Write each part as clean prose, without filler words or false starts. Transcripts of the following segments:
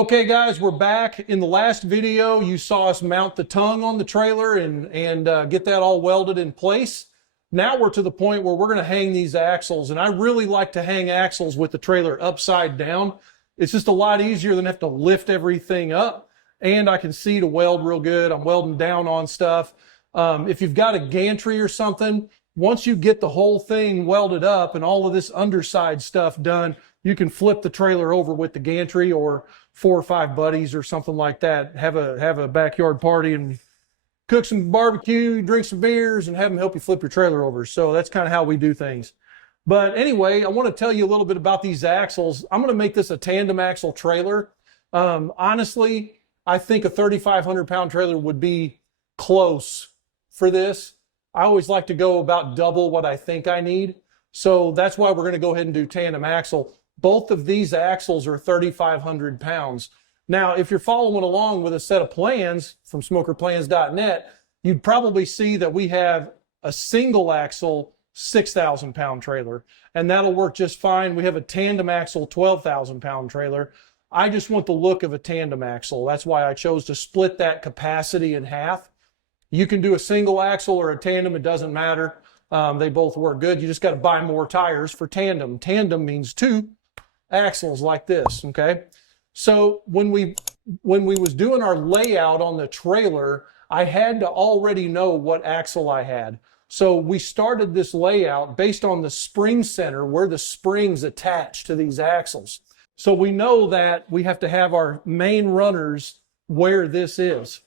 Okay guys, we're back. In the last video, you saw us mount the tongue on the trailer and get that all welded in place. Now we're to the point where we're going to hang these axles, and I really like to hang axles with the trailer upside down. It's just a lot easier than have to lift everything up, and I can see to weld real good. I'm welding down on stuff. If you've got a gantry or something, once you get the whole thing welded up and all of this underside stuff done, you can flip the trailer over with the gantry, or 4 or 5 buddies or something like that. Have a backyard party and cook some barbecue, drink some beers, and have them help you flip your trailer over. So that's kind of how we do things. But anyway, I want to tell you a little bit about these axles. I'm going to make this a tandem axle trailer. Honestly, I think a 3,500 pound trailer would be close for this. I always like to go about double what I think I need. So that's why we're going to go ahead and do tandem axle. Both of these axles are 3,500 pounds. Now, if you're following along with a set of plans from smokerplans.net, you'd probably see that we have a single axle 6,000 pound trailer, and that'll work just fine. We have a tandem axle 12,000 pound trailer. I just want the look of a tandem axle. That's why I chose to split that capacity in half. You can do a single axle or a tandem, it doesn't matter. They both work good. You just got to buy more tires for tandem. Tandem means 2 axles like this, okay? So when we was doing our layout on the trailer, I had to already know what axle I had. So we started this layout based on the spring center, where the springs attach to these axles. So we know that we have to have our main runners where this is.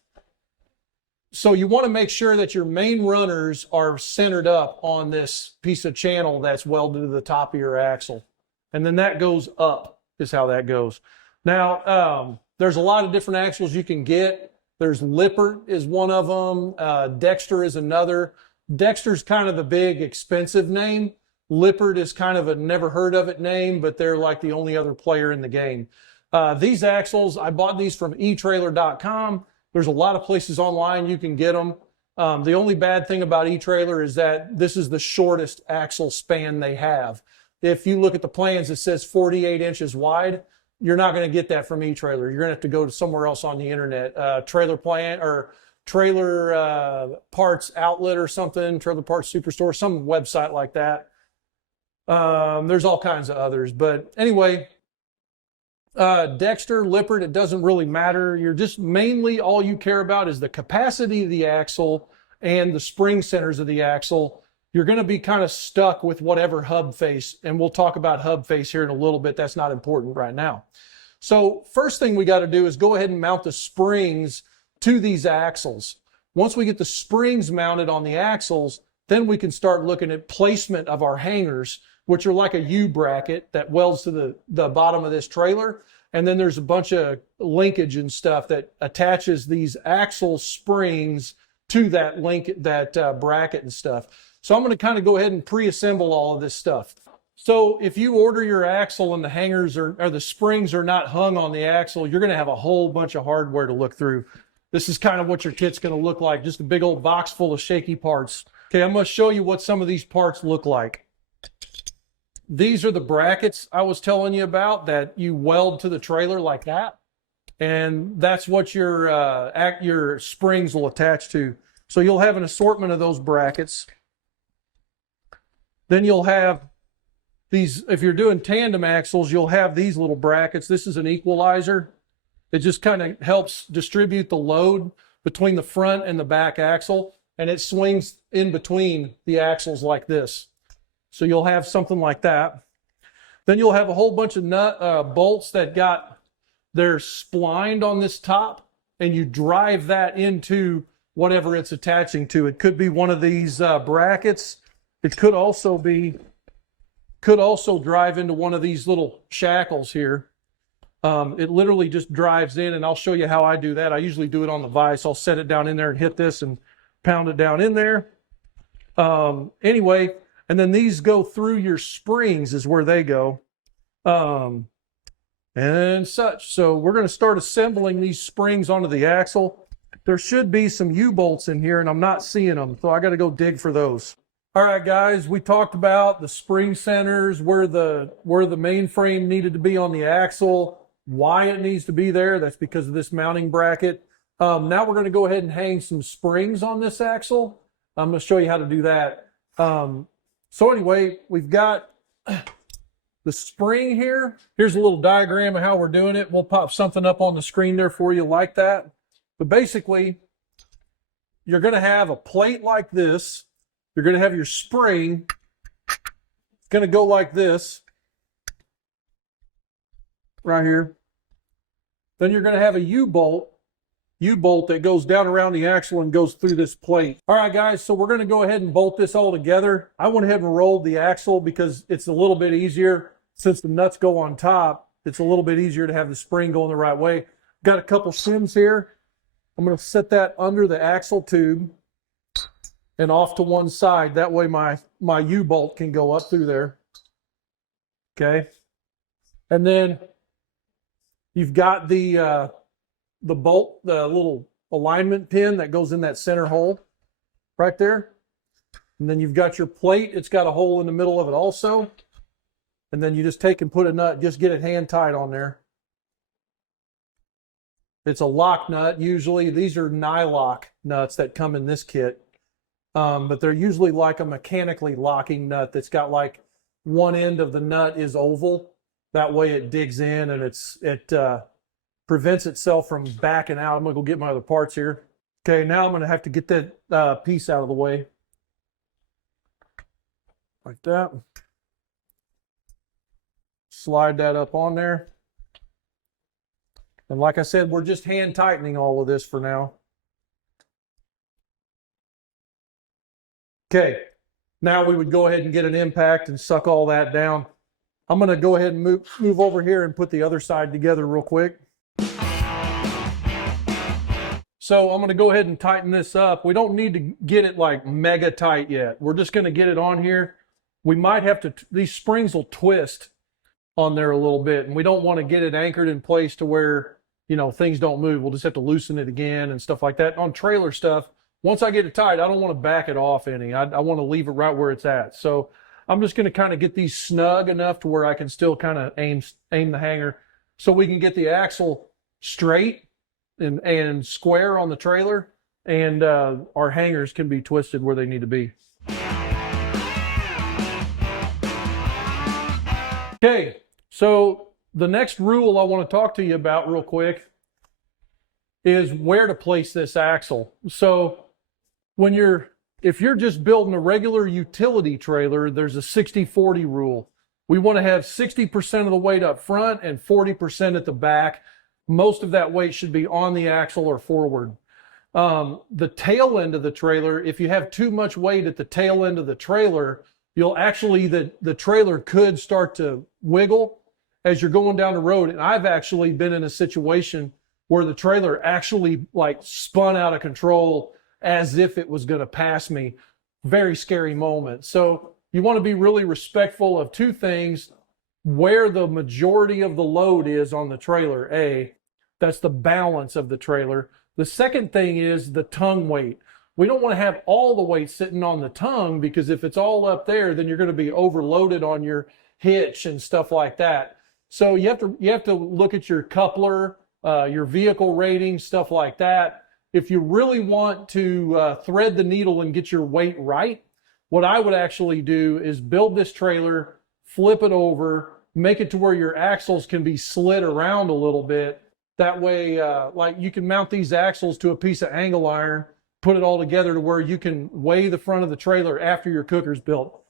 So you want to make sure that your main runners are centered up on this piece of channel that's welded to the top of your axle. And then that goes up, is how that goes. Now, there's a lot of different axles you can get. There's Lippert is one of them. Dexter is another. Dexter's kind of the big expensive name. Lippert is kind of a never heard of it name, but they're like the only other player in the game. These axles, I bought these from eTrailer.com. There's a lot of places online you can get them. The only bad thing about eTrailer is that this is the shortest axle span they have. If you look at the plans, it says 48 inches wide. You're not going to get that from eTrailer. You're going to have to go to somewhere else on the internet. Trailer Plan or Trailer Parts Outlet or something, Trailer Parts Superstore, some website like that. There's all kinds of others. But anyway, Dexter, Lippert, it doesn't really matter. You're just mainly all you care about is the capacity of the axle and the spring centers of the axle. You're going to be kind of stuck with whatever hub face, and we'll talk about hub face here in a little bit. That's not important right now. So first thing we got to do is go ahead and mount the springs to these axles. Once we get the springs mounted on the axles, then we can start looking at placement of our hangers, which are like a U-bracket that welds to the bottom of this trailer. And then there's a bunch of linkage and stuff that attaches these axle springs to that bracket and stuff. So I'm going to kind of go ahead and pre-assemble all of this stuff. So if you order your axle and the hangers or the springs are not hung on the axle, you're going to have a whole bunch of hardware to look through. This is kind of what your kit's going to look like, just a big old box full of shaky parts. Okay, I'm going to show you what some of these parts look like. These are the brackets I was telling you about that you weld to the trailer like that. And that's what your springs will attach to. So you'll have an assortment of those brackets. Then you'll have these, if you're doing tandem axles, you'll have these little brackets. This is an equalizer. It just kind of helps distribute the load between the front and the back axle, and it swings in between the axles like this. So you'll have something like that. Then you'll have a whole bunch of bolts that they're splined on this top, and you drive that into whatever it's attaching to. It could be one of these brackets. It could also drive into one of these little shackles here. It literally just drives in, and I'll show you how I do that. I usually do it on the vise. I'll set it down in there and hit this and pound it down in there. Anyway, and then these go through your springs is where they go. And such. So we're going to start assembling these springs onto the axle. There should be some U-bolts in here, and I'm not seeing them, so I got to go dig for those. All right, guys, we talked about the spring centers, where the main frame needed to be on the axle. why it needs to be there. That's because of this mounting bracket. Now we're going to go ahead and hang some springs on this axle. I'm going to show you how to do that. So anyway, we've got the spring here. Here's a little diagram of how we're doing it. We'll pop something up on the screen there for you like that. But basically, you're going to have a plate like this. You're going to have your spring. It's going to go like this right here. Then you're going to have a U-bolt that goes down around the axle and goes through this plate. All right, guys, so we're going to go ahead and bolt this all together. I went ahead and rolled the axle because it's a little bit easier. Since the nuts go on top, it's a little bit easier to have the spring going the right way. Got a couple shims here. I'm going to set that under the axle tube and off to one side. That way my U-bolt can go up through there. Okay. And then you've got the bolt, the little alignment pin that goes in that center hole right there. And then you've got your plate. It's got a hole in the middle of it also. And then you just take and put a nut, just get it hand tight on there. It's a lock nut. Usually these are nylock nuts that come in this kit. But they're usually like a mechanically locking nut that's got like one end of the nut is oval. That way it digs in and it prevents itself from backing out. I'm going to go get my other parts here. Okay, now I'm going to have to get that piece out of the way. Like that. Slide that up on there. And like I said, we're just hand tightening all of this for now. Okay, now we would go ahead and get an impact and suck all that down. I'm going to go ahead and move over here and put the other side together real quick. So I'm going to go ahead and tighten this up. We don't need to get it like mega tight yet. We're just going to get it on here. We might have to, these springs will twist on there a little bit, and we don't want to get it anchored in place to where, you know, things don't move. We'll just have to loosen it again and stuff like that. On trailer stuff, once I get it tight, I don't want to back it off any. I want to leave it right where it's at. So I'm just going to kind of get these snug enough to where I can still kind of aim the hanger so we can get the axle straight and square on the trailer, and our hangers can be twisted where they need to be. Okay, so the next rule I want to talk to you about real quick is where to place this axle. So if you're just building a regular utility trailer, there's a 60-40 rule. We want to have 60% of the weight up front and 40% at the back. Most of that weight should be on the axle or forward. The tail end of the trailer, if you have too much weight at the tail end of the trailer, you'll actually, the trailer could start to wiggle as you're going down the road. And I've actually been in a situation where the trailer actually like spun out of control as if it was going to pass me. Very scary moment. So you want to be really respectful of two things: where the majority of the load is on the trailer. That's the balance of the trailer. The second thing is the tongue weight. We don't want to have all the weight sitting on the tongue, because if it's all up there, then you're going to be overloaded on your hitch and stuff like that. So you have to look at your coupler, your vehicle rating, stuff like that. If you really want to thread the needle and get your weight right, what I would actually do is build this trailer, flip it over, make it to where your axles can be slid around a little bit. That way, like you can mount these axles to a piece of angle iron, put it all together to where you can weigh the front of the trailer after your cooker's built.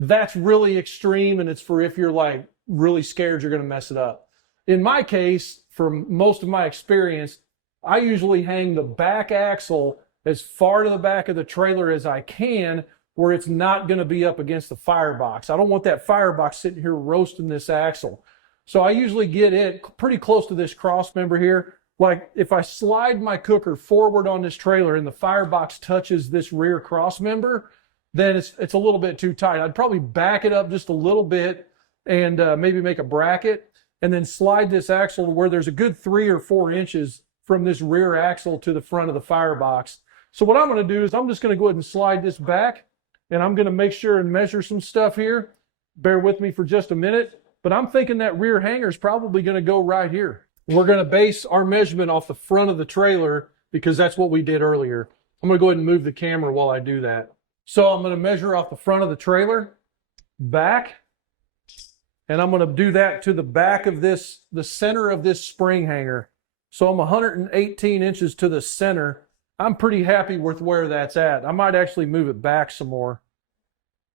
That's really extreme, and it's for if you're like really scared you're going to mess it up. In my case, for most of my experience, I usually hang the back axle as far to the back of the trailer as I can, where it's not going to be up against the firebox. I don't want that firebox sitting here roasting this axle. So I usually get it pretty close to this cross member here. Like if I slide my cooker forward on this trailer and the firebox touches this rear cross member, then it's a little bit too tight. I'd probably back it up just a little bit and maybe make a bracket, and then slide this axle to where there's a good 3 or 4 inches from this rear axle to the front of the firebox. So what I'm going to do is I'm just going to go ahead and slide this back, and I'm going to make sure and measure some stuff here. Bear with me for just a minute. but I'm thinking that rear hanger is probably going to go right here. We're going to base our measurement off the front of the trailer because that's what we did earlier. I'm going to go ahead and move the camera while I do that. So I'm going to measure off the front of the trailer, back, and I'm going to do that to the back of this, the center of this spring hanger. So I'm 118 inches to the center. I'm pretty happy with where that's at. I might actually move it back some more.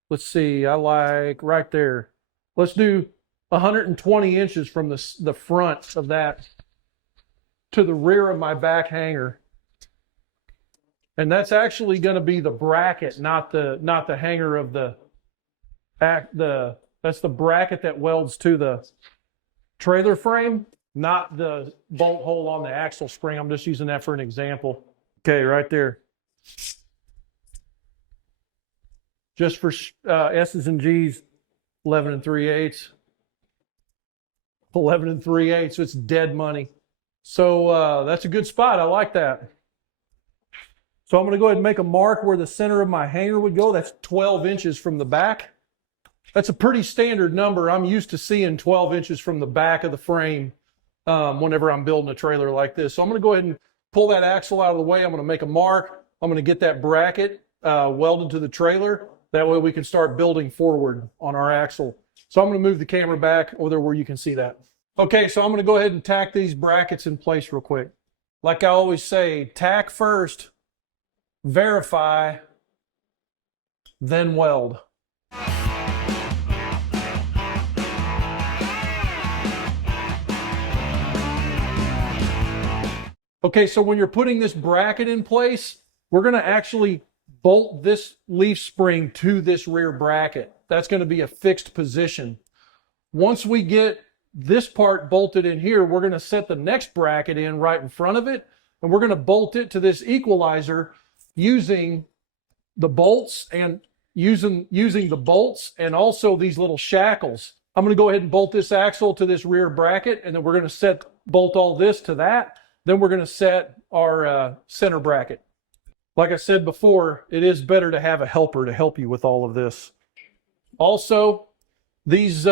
Let's see, I like right there. Let's do 120 inches from the front of that to the rear of my back hanger. And that's actually going to be the bracket, not the hanger of that's the bracket that welds to the trailer frame, not the bolt hole on the axle spring. I'm just using that for an example. Okay, right there. Just for S's and G's, 11 3/8. 11 3/8, so it's dead money. So that's a good spot. I like that. So I'm going to go ahead and make a mark where the center of my hanger would go. That's 12 inches from the back. That's a pretty standard number. I'm used to seeing 12 inches from the back of the frame whenever I'm building a trailer like this. So I'm going to go ahead and pull that axle out of the way. I'm going to make a mark. I'm going to get that bracket welded to the trailer. That way we can start building forward on our axle. So I'm going to move the camera back over there where you can see that. Okay, so I'm going to go ahead and tack these brackets in place real quick. Like I always say, tack first, verify, then weld. Okay, so when you're putting this bracket in place, we're going to actually bolt this leaf spring to this rear bracket. That's going to be a fixed position. Once we get this part bolted in here, we're going to set the next bracket in right in front of it, and we're going to bolt it to this equalizer using the bolts and using the bolts and also these little shackles. I'm going to go ahead and bolt this axle to this rear bracket, and then we're going to bolt all this to that. Then we're going to set our center bracket. Like I said before, it is better to have a helper to help you with all of this. Also, these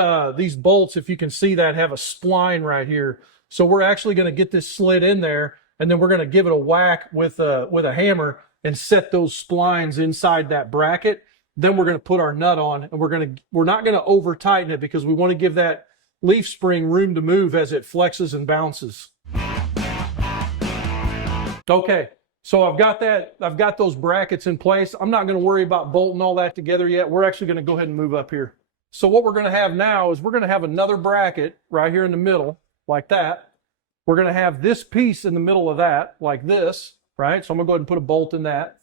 bolts, if you can see that, have a spline right here. So we're actually going to get this slid in there, and then we're going to give it a whack with a hammer and set those splines inside that bracket. Then we're going to put our nut on, and we're not going to over tighten it because we want to give that leaf spring room to move as it flexes and bounces. Okay, so I've got those brackets in place. I'm not going to worry about bolting all that together yet. We're actually going to go ahead and move up here. So what we're going to have now is we're going to have another bracket right here in the middle, like that. We're going to have this piece in the middle of that, like this, right? So I'm going to go ahead and put a bolt in that.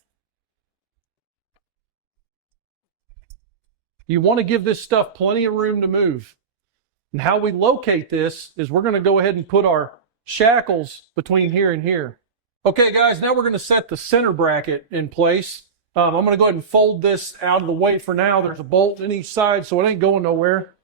You want to give this stuff plenty of room to move. And how we locate this is we're going to go ahead and put our shackles between here and here. Okay, guys, now we're going to set the center bracket in place. I'm going to go ahead and fold this out of the way for now. There's a bolt in each side, so it ain't going nowhere.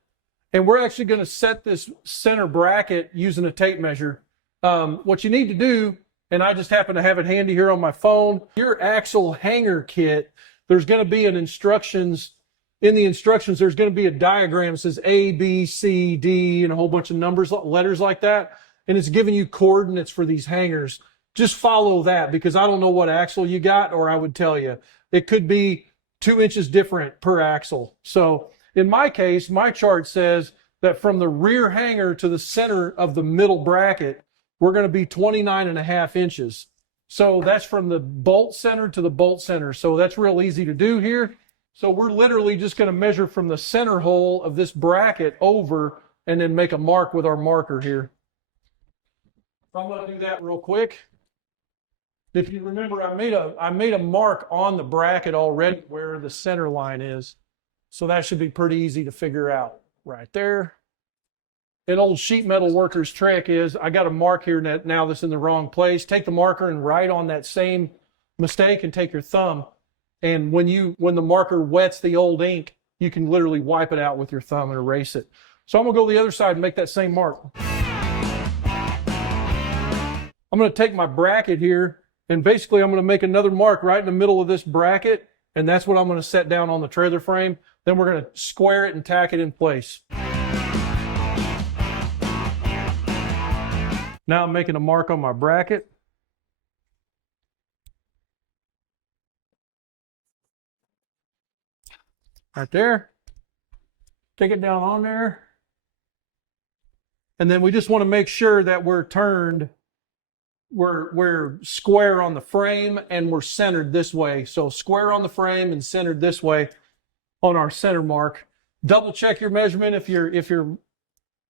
And we're actually going to set this center bracket using a tape measure. What you need to do, and I just happen to have it handy here on my phone, your axle hanger kit, there's going to be in the instructions, there's going to be a diagram that says A, B, C, D, and a whole bunch of numbers, letters like that. And it's giving you coordinates for these hangers. Just follow that because I don't know what axle you got, or I would tell you. It could be 2 inches different per axle. So in my case, my chart says that from the rear hanger to the center of the middle bracket, we're going to be 29.5 inches. So that's from the bolt center to the bolt center. So that's real easy to do here. So we're literally just going to measure from the center hole of this bracket over and then make a mark with our marker here. So I'm going to do that real quick. If you remember, I made a mark on the bracket already where the center line is. So that should be pretty easy to figure out right there. An old sheet metal worker's trick is I got a mark here now that's in the wrong place. Take the marker and write on that same mistake and take your thumb. And when the marker wets the old ink, you can literally wipe it out with your thumb and erase it. So I'm going to go to the other side and make that same mark. I'm going to take my bracket here. And basically, I'm going to make another mark right in the middle of this bracket, and that's what I'm going to set down on the trailer frame. Then we're going to square it and tack it in place. Now I'm making a mark on my bracket. Right there. Take it down on there. And then we just want to make sure that we're turned, we're square on the frame and we're centered this way. So square on the frame and centered this way on our center mark. Double check your measurement. If you're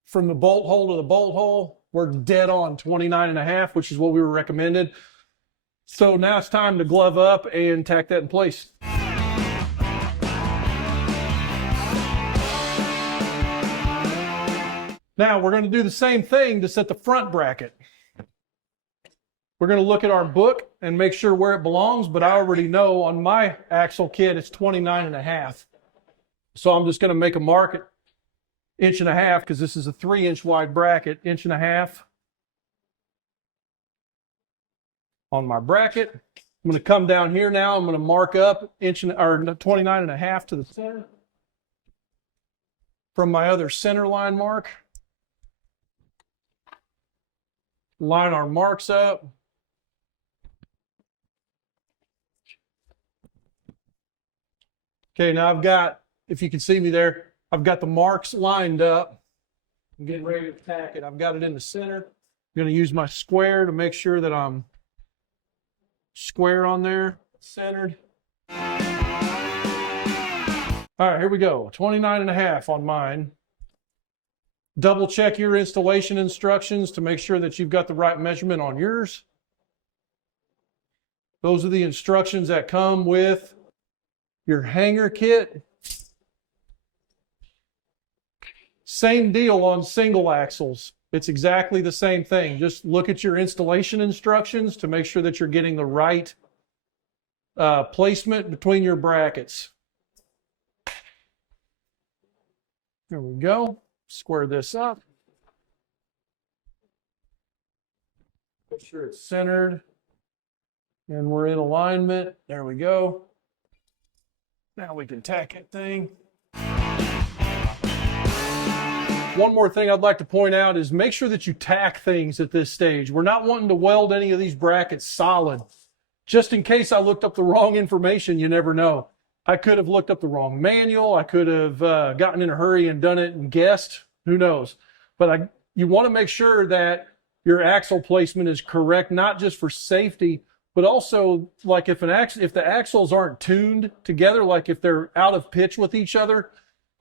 from the bolt hole to the bolt hole, we're dead on 29.5, which is what we were recommended. So now it's time to glove up and tack that in place. Now we're going to do the same thing to set the front bracket. We're going to look at our book and make sure where it belongs, but I already know on my axle kit it's 29.5. So I'm just going to make a mark at 1.5 inches because this is a 3-inch wide bracket, 1.5 inches on my bracket. I'm going to come down here now. I'm going to mark up 29.5 to the center from my other center line mark. Line our marks up. Okay, now I've got, if you can see me there, I've got the marks lined up. I'm getting ready to tack it. I've got it in the center. I'm going to use my square to make sure that I'm square on there, centered. All right, here we go. 29.5 on mine. Double check your installation instructions to make sure that you've got the right measurement on yours. Those are the instructions that come with your hanger kit. Same deal on single axles. It's exactly the same thing. Just look at your installation instructions to make sure that you're getting the right placement between your brackets. There we go. Square this up. Make sure it's centered and we're in alignment. There we go. Now we can tack that thing. One more thing I'd like to point out is make sure that you tack things at this stage. We're not wanting to weld any of these brackets solid. Just in case I looked up the wrong information, you never know. I could have looked up the wrong manual. I could have gotten in a hurry and done it and guessed. Who knows? But you want to make sure that your axle placement is correct, not just for safety, but also like if the axles aren't tuned together, like if they're out of pitch with each other,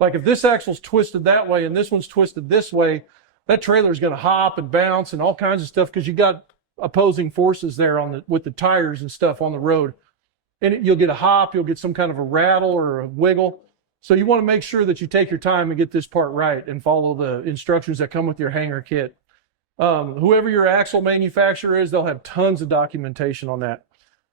like if this axle's twisted that way and this one's twisted this way, that trailer is going to hop and bounce and all kinds of stuff because you got opposing forces there with the tires and stuff on the road. And you'll get a hop, you'll get some kind of a rattle or a wiggle. So you want to make sure that you take your time and get this part right and follow the instructions that come with your hanger kit. Whoever your axle manufacturer is, they'll have tons of documentation on that.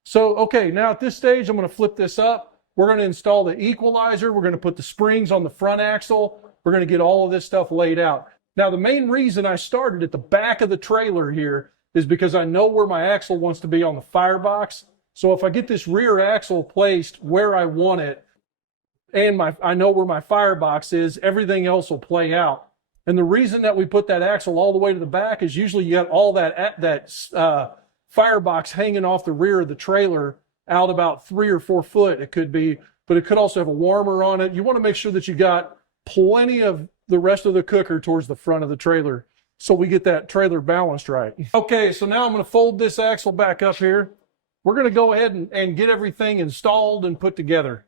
So, okay, now at this stage, I'm going to flip this up. We're going to install the equalizer. We're going to put the springs on the front axle. We're going to get all of this stuff laid out. Now, the main reason I started at the back of the trailer here is because I know where my axle wants to be on the firebox. So if I get this rear axle placed where I want it, and I know where my firebox is, everything else will play out. And the reason that we put that axle all the way to the back is usually you got all that firebox hanging off the rear of the trailer out about 3 or 4 foot, it could be, but it could also have a warmer on it. You want to make sure that you got plenty of the rest of the cooker towards the front of the trailer so we get that trailer balanced right. Okay, so now I'm going to fold this axle back up here. We're going to go ahead and get everything installed and put together.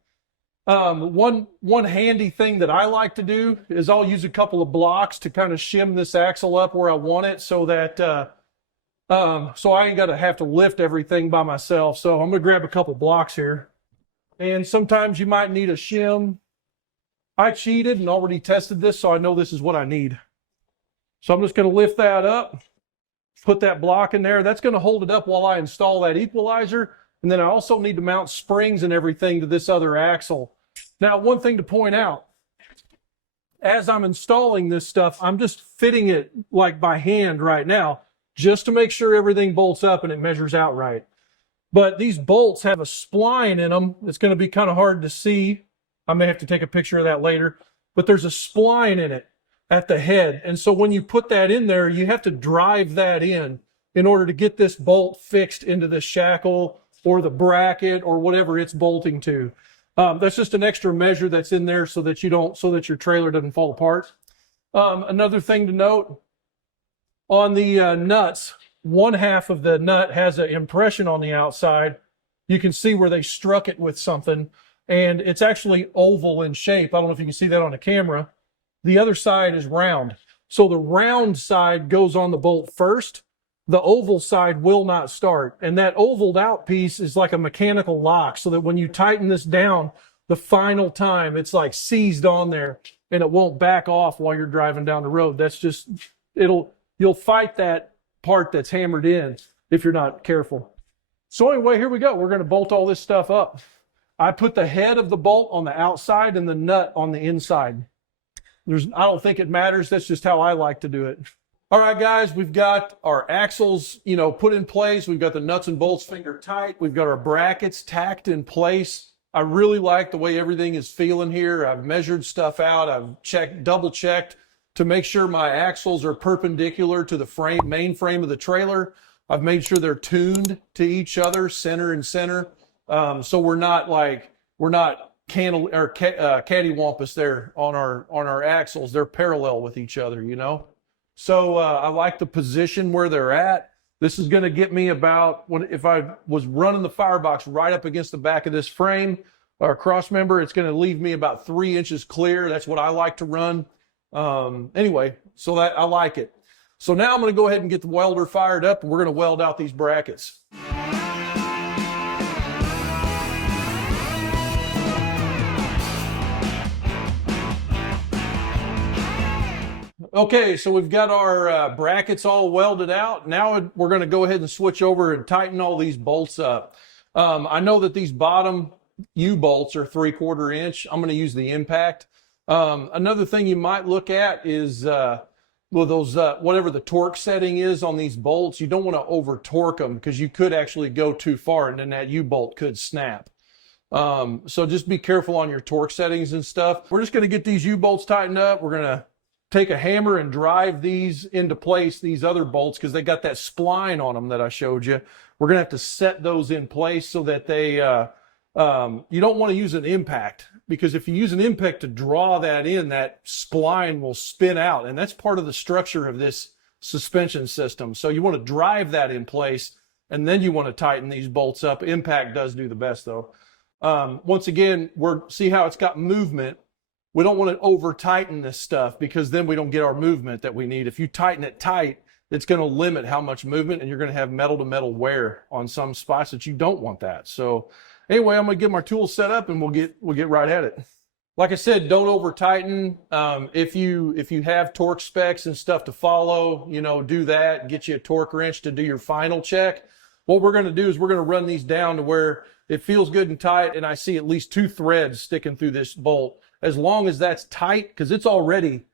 One handy thing that I like to do is I'll use a couple of blocks to kind of shim this axle up where I want it so that so I ain't got to have to lift everything by myself. So I'm going to grab a couple blocks here. And sometimes you might need a shim. I cheated and already tested this, so I know this is what I need. So I'm just going to lift that up, put that block in there. That's going to hold it up while I install that equalizer. And then I also need to mount springs and everything to this other axle. Now, one thing to point out, as I'm installing this stuff, I'm just fitting it like by hand right now, just to make sure everything bolts up and it measures out right. But these bolts have a spline in them. It's going to be kind of hard to see. I may have to take a picture of that later. But there's a spline in it. at the head. And so when you put that in there, you have to drive that in order to get this bolt fixed into the shackle or the bracket or whatever it's bolting to. That's just an extra measure that's in there so that your trailer doesn't fall apart. Another thing to note, on the nuts, one half of the nut has an impression on the outside. You can see where they struck it with something, and it's actually oval in shape. I don't know if you can see that on the camera. The other side is round. So the round side goes on the bolt first. The oval side will not start. And that ovaled out piece is like a mechanical lock, so that when you tighten this down the final time, it's like seized on there and it won't back off while you're driving down the road. That's just, you'll fight that part that's hammered in if you're not careful. So anyway, here we go. We're going to bolt all this stuff up. I put the head of the bolt on the outside and the nut on the inside. I don't think it matters. That's just how I like to do it. All right, guys, we've got our axles, put in place. We've got the nuts and bolts finger tight. We've got our brackets tacked in place. I really like the way everything is feeling here. I've measured stuff out. I've double checked to make sure my axles are perpendicular to the main frame of the trailer. I've made sure they're tuned to each other, center and center. So we're not cattywampus there on our axles. They're parallel with each other, So I like the position where they're at. This is going to get me about, if I was running the firebox right up against the back of this frame or cross member, it's going to leave me about 3 inches clear. That's what I like to run. Anyway, so that I like it. So now I'm going to go ahead and get the welder fired up, and we're going to weld out these brackets. Okay, so we've got our brackets all welded out. Now we're going to go ahead and switch over and tighten all these bolts up. I know that these bottom U-bolts are 3/4 inch. I'm going to use the impact. Another thing you might look at is whatever the torque setting is on these bolts. You don't want to over torque them, because you could actually go too far and then that U-bolt could snap. So just be careful on your torque settings and stuff. We're just going to get these U-bolts tightened up. We're going to take a hammer and drive these into place, these other bolts, because they got that spline on them that I showed you. We're going to have to set those in place so that they, you don't want to use an impact, because if you use an impact to draw that in, that spline will spin out, and that's part of the structure of this suspension system. So you want to drive that in place, and then you want to tighten these bolts up. Impact does do the best, though. Once again, see how it's got movement. We don't want to over tighten this stuff, because then we don't get our movement that we need. If you tighten it tight, it's going to limit how much movement, and you're going to have metal to metal wear on some spots that you don't want that. So anyway, I'm going to get my tools set up and we'll get right at it. Like I said, don't over tighten. If you have torque specs and stuff to follow, do that. Get you a torque wrench to do your final check. What we're going to do is we're going to run these down to where it feels good and tight, and I see at least 2 threads sticking through this bolt. As long as that's tight, because it's already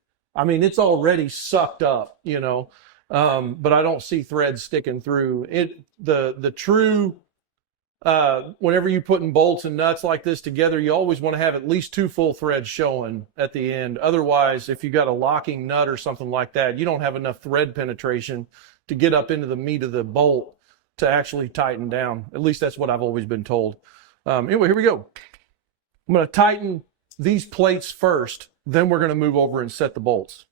sucked up, but I don't see threads sticking through it. The true, whenever you're putting bolts and nuts like this together, you always want to have at least 2 full threads showing at the end. Otherwise, if you got a locking nut or something like that, you don't have enough thread penetration to get up into the meat of the bolt to actually tighten down. At least that's what I've always been told. Anyway, here we go. I'm going to tighten these plates first, then we're going to move over and set the bolts.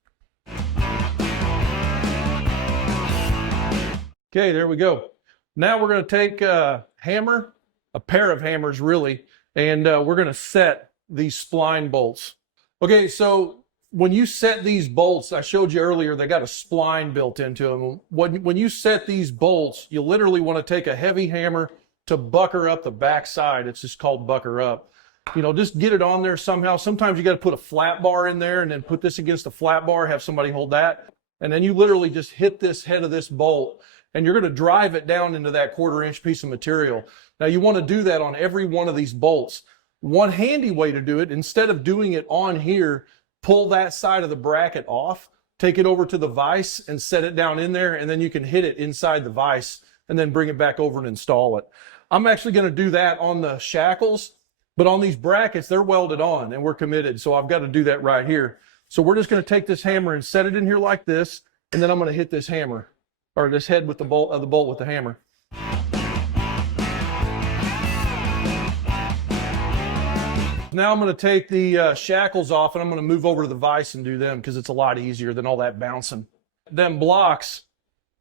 Okay, there we go. Now we're going to take a hammer, a pair of hammers really, and we're going to set these spline bolts. Okay, so when you set these bolts, I showed you earlier, they got a spline built into them. When you set these bolts, you literally want to take a heavy hammer to bucker up the back side. It's just called bucker up. Just get it on there somehow. Sometimes you got to put a flat bar in there and then put this against a flat bar, have somebody hold that. And then you literally just hit this head of this bolt, and you're going to drive it down into that 1/4 inch piece of material. Now you want to do that on every one of these bolts. One handy way to do it, instead of doing it on here, pull that side of the bracket off, take it over to the vise and set it down in there, and then you can hit it inside the vise and then bring it back over and install it. I'm actually going to do that on the shackles. But on these brackets, they're welded on and we're committed. So I've got to do that right here. So we're just going to take this hammer and set it in here like this, and then I'm going to hit this hammer, or this head with the bolt with the hammer. Now I'm going to take the shackles off, and I'm going to move over to the vise and do them because it's a lot easier than all that bouncing. Them blocks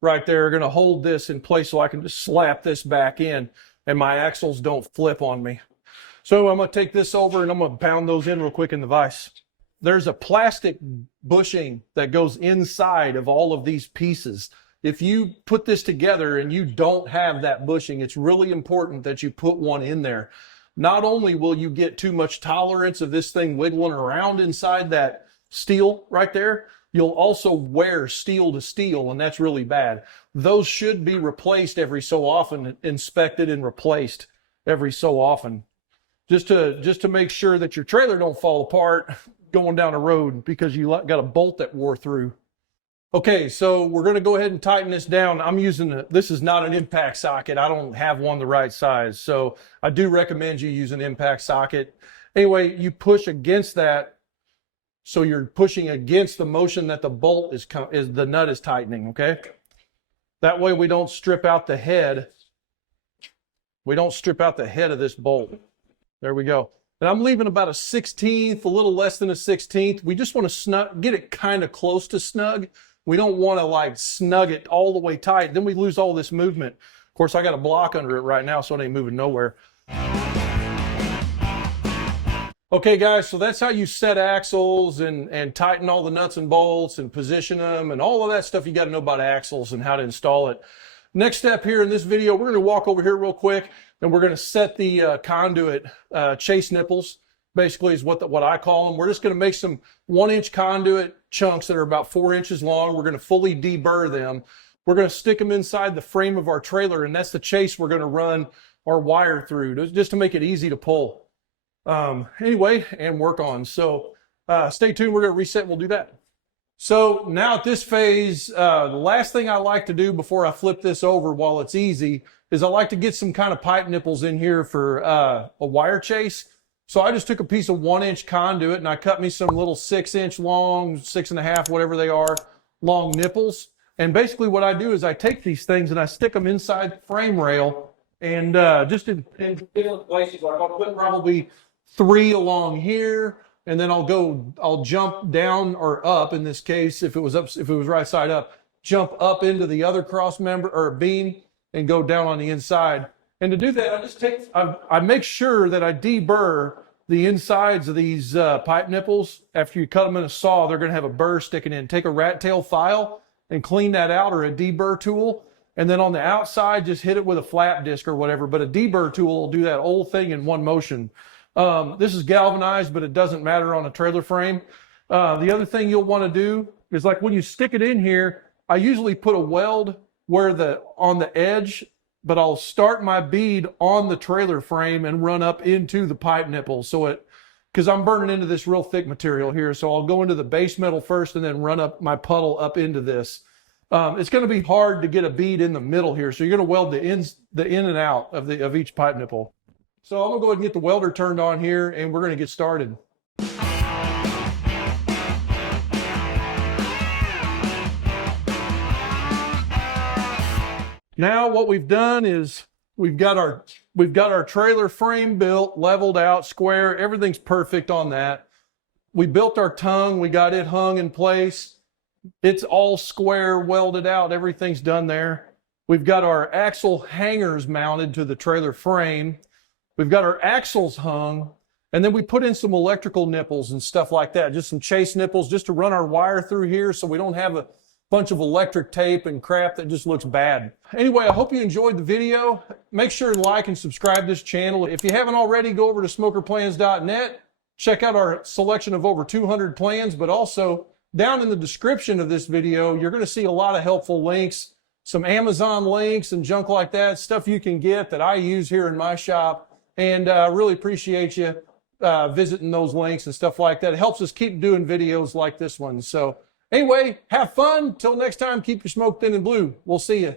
right there are going to hold this in place so I can just slap this back in and my axles don't flip on me. So I'm going to take this over and I'm going to pound those in real quick in the vise. There's a plastic bushing that goes inside of all of these pieces. If you put this together and you don't have that bushing, it's really important that you put one in there. Not only will you get too much tolerance of this thing wiggling around inside that steel right there, you'll also wear steel to steel, and that's really bad. Those should be replaced every so often, inspected and replaced every so often, just to make sure that your trailer don't fall apart going down a road because you got a bolt that wore through. Okay, so we're going to go ahead and tighten this down. I'm using this is not an impact socket. I don't have one the right size, so I do recommend you use an impact socket. Anyway, you push against that. So you're pushing against the motion that the bolt the nut is tightening, okay? That way we don't strip out the head. We don't strip out the head of this bolt. There we go. And I'm leaving about a 1/16, a little less than a 1/16. We just want to get it kind of close to snug. We don't want to like snug it all the way tight. Then we lose all this movement. Of course, I got a block under it right now, so it ain't moving nowhere. Okay guys, so that's how you set axles and tighten all the nuts and bolts and position them and all of that stuff you got to know about axles and how to install it. Next step here in this video, we're going to walk over here real quick and we're going to set the conduit chase nipples, basically is what I call them. We're just going to make some 1-inch conduit chunks that are about 4 inches long. We're going to fully deburr them. We're going to stick them inside the frame of our trailer, and that's the chase we're going to run our wire through just to make it easy to pull. Anyway, and work on. So stay tuned. We're going to reset and we'll do that. So now at this phase, the last thing I like to do before I flip this over while it's easy is I like to get some kind of pipe nipples in here for a wire chase. So I just took a piece of 1-inch conduit and I cut me some little 6-inch long, 6.5, whatever they are, long nipples. And basically what I do is I take these things and I stick them inside the frame rail and just in different places. Like I'll put probably 3 along here, and then I'll jump down or up in this case, if it was right side up, jump up into the other cross member or beam and go down on the inside. And to do that, I make sure that I deburr the insides of these pipe nipples. After you cut them in a saw, they're going to have a burr sticking in. Take a rat tail file and clean that out, or a deburr tool. And then on the outside, just hit it with a flap disc or whatever. But a deburr tool will do that whole thing in one motion. This is galvanized, but it doesn't matter on a trailer frame. The other thing you'll want to do is, like when you stick it in here, I usually put a weld on the edge, but I'll start my bead on the trailer frame and run up into the pipe nipple. Because I'm burning into this real thick material here. So I'll go into the base metal first and then run up my puddle up into this. It's going to be hard to get a bead in the middle here. So you're going to weld the in and out of each pipe nipple. So I'm going to go ahead and get the welder turned on here and we're going to get started. Now what we've done is we've got our trailer frame built, leveled out, square. Everything's perfect on that. We built our tongue. We got it hung in place. It's all square, welded out. Everything's done there. We've got our axle hangers mounted to the trailer frame. We've got our axles hung, and then we put in some electrical nipples and stuff like that, just some chase nipples just to run our wire through here so we don't have a bunch of electric tape and crap that just looks bad. Anyway, I hope you enjoyed the video. Make sure to like and subscribe to this channel. If you haven't already, go over to smokerplans.net. Check out our selection of over 200 plans, but also down in the description of this video, you're going to see a lot of helpful links, some Amazon links and junk like that, stuff you can get that I use here in my shop. And I really appreciate you visiting those links and stuff like that. It helps us keep doing videos like this one. So anyway, have fun. Till next time, keep your smoke thin and blue. We'll see you.